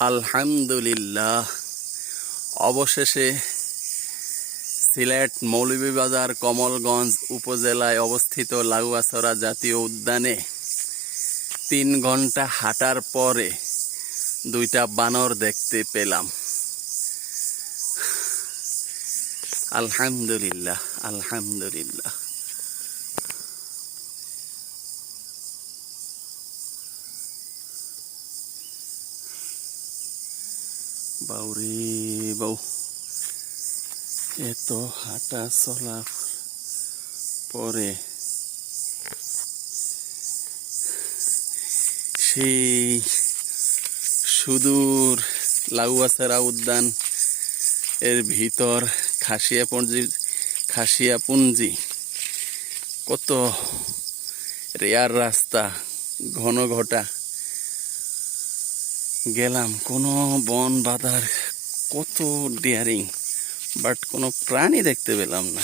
আলহামদুলিল্লাহ। অবশেষে সিলেট মৌলভীবাজার কমলগঞ্জ উপজেলায় অবস্থিত লাউয়াছড়া জাতীয় উদ্যানে তিন ঘণ্টা হাঁটার পরে দুইটা বানর দেখতে পেলাম। আলহামদুলিল্লাহ আলহামদুলিল্লাহ। বাউরে বউ। এত হাঁটা চলা পরে সেই সুদূর লাউয়াছাড়া উদ্যান এর ভিতর খাসিয়াপুঞ্জি খাসিয়াপুঞ্জি, কত রেয়ার রাস্তা ঘন ঘটা গেলাম। কোনো বন বাঁধার কত ডিয়ারিং বাট কোনো প্রাণী দেখতে পেলাম না।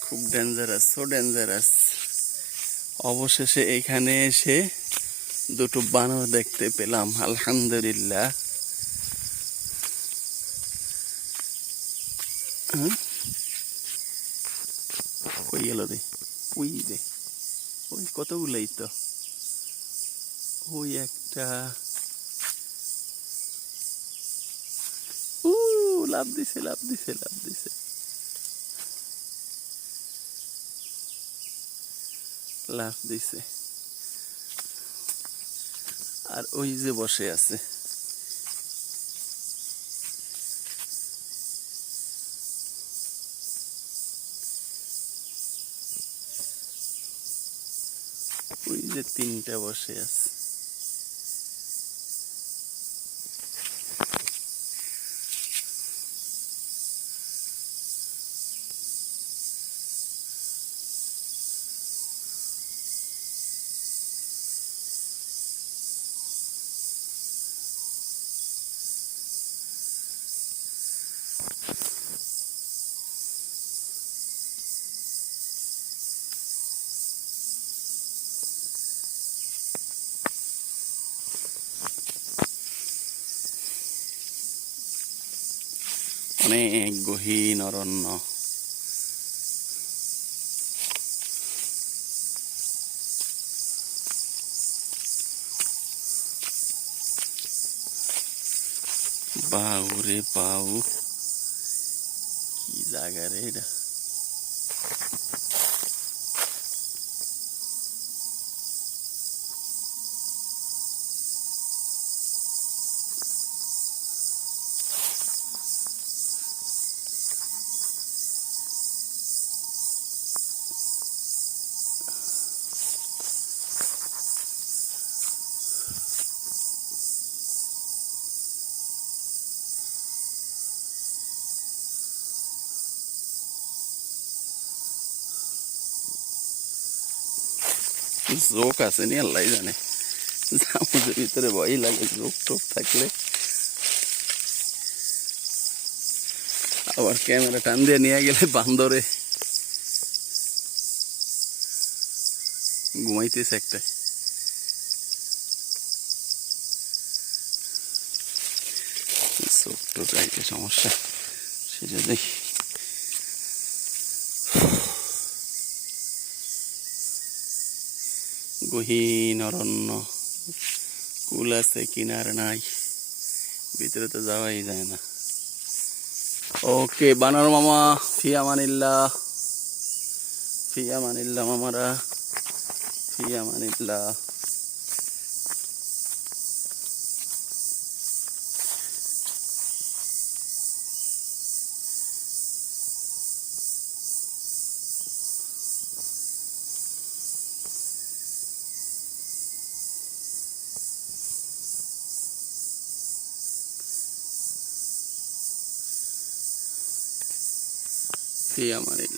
খুব ডেঞ্জারাস সো ডেঞ্জারাস অবশেষে এখানে এসে দুটো বানর দেখতে পেলাম, আলহামদুলিল্লাহ। হ্যাঁ? কই গেল রে? ওই রে? ওই কতগুলোই তো? ওই একটা লাভ দিছে লাভ দিছে লাভ দিছে। লাভ দিছে। আর ওই যে বসে আছে। ওই যে তিনটা বসে আছে। অনেক গহীন অরণ্য বাউ রে বাউ কি জায়গা রে এটা? জোক আছে নি আল্লাহ জানে। জামুদের ভিতরে ভয় লাগে জোক টোক থাকলে। আবার ক্যামেরা টান দিয়ে নিয়ে গেলে বান্দরে। ঘুমাইতেছে একটা চোখ সমস্যা, সেটা দেখি। গহীন অরণ্য কুল আছে কিনার নাই, ভিতরে তো যাওয়াই যায় না। ওকে, বানর মামা, ফিয়া মানিল্লা ফিয়া মানিল্লা মামারা, ফিয়া মানিল্লা। ফিয়া মানিল্লা